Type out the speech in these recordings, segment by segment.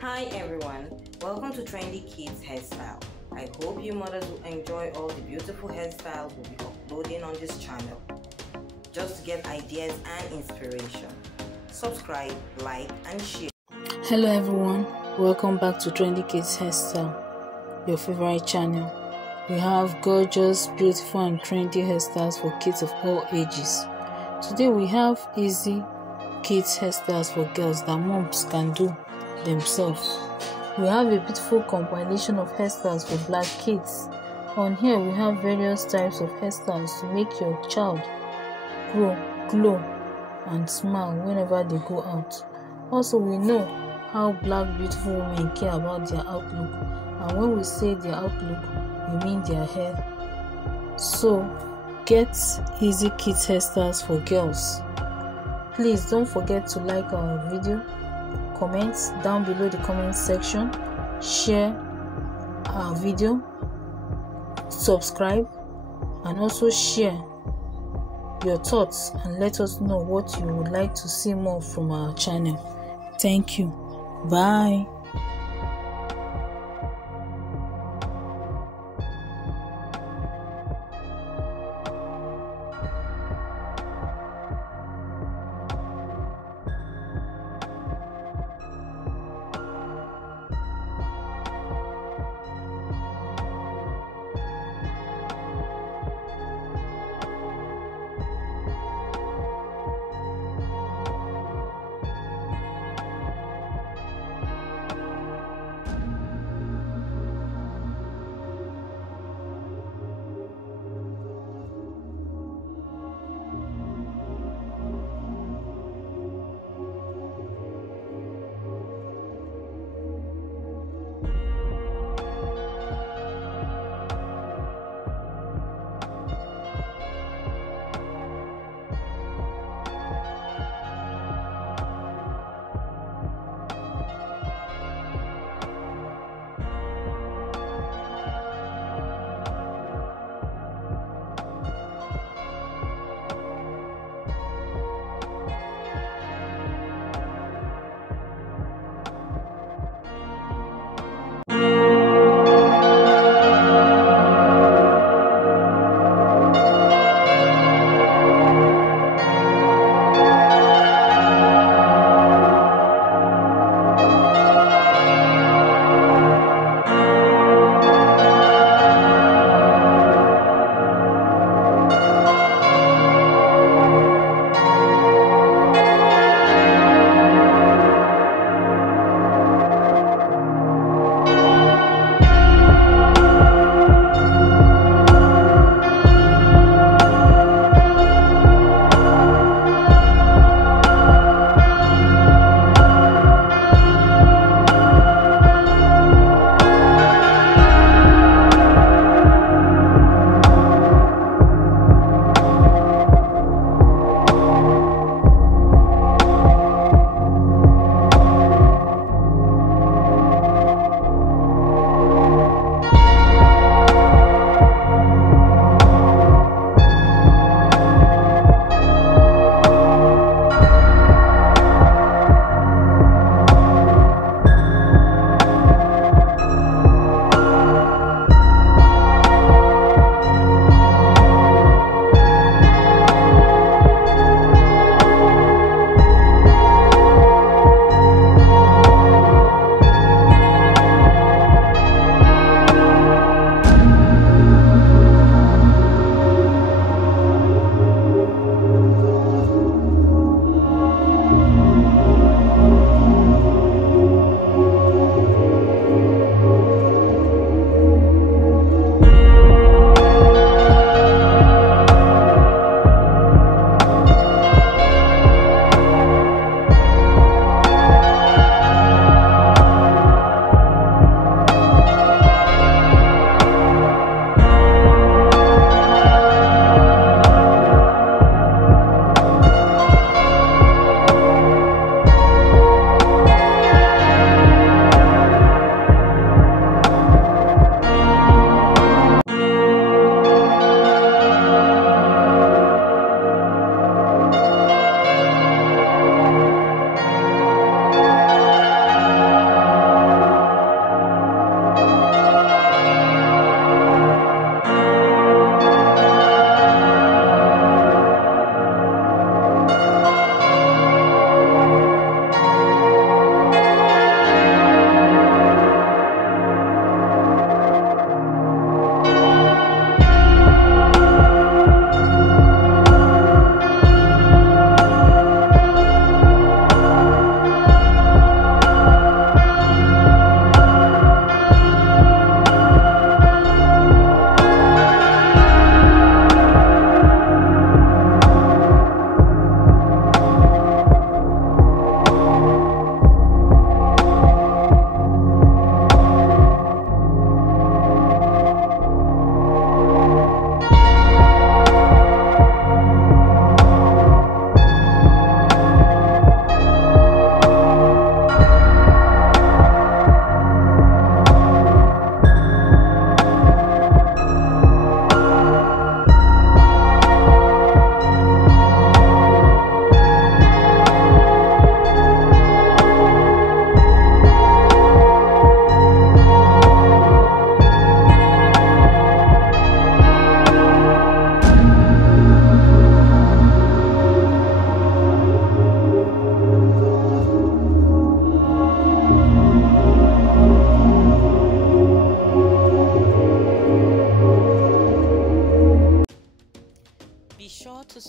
Hi everyone, welcome to Trendy Kids Hairstyle. I hope you mothers will enjoy all the beautiful hairstyles we'll be uploading on this channel. Just to get ideas and inspiration. Subscribe, like and share. Hello everyone, welcome back to Trendy Kids Hairstyle, your favorite channel. We have gorgeous, beautiful and trendy hairstyles for kids of all ages. Today we have easy kids hairstyles for girls that moms can do themselves. We have a beautiful compilation of hairstyles for black kids. On here we have various types of hairstyles to make your child grow, glow and smile whenever they go out. Also, we know how black beautiful women care about their outlook, and when we say their outlook, we mean their hair. So get easy kids hairstyles for girls. Please don't forget to like our video, comment down below the comment section, share our video, subscribe, and also share your thoughts and let us know what you would like to see more from our channel. Thank you. Bye.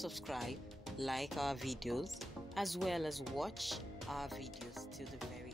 subscribe, like our videos, as well as watch our videos till the very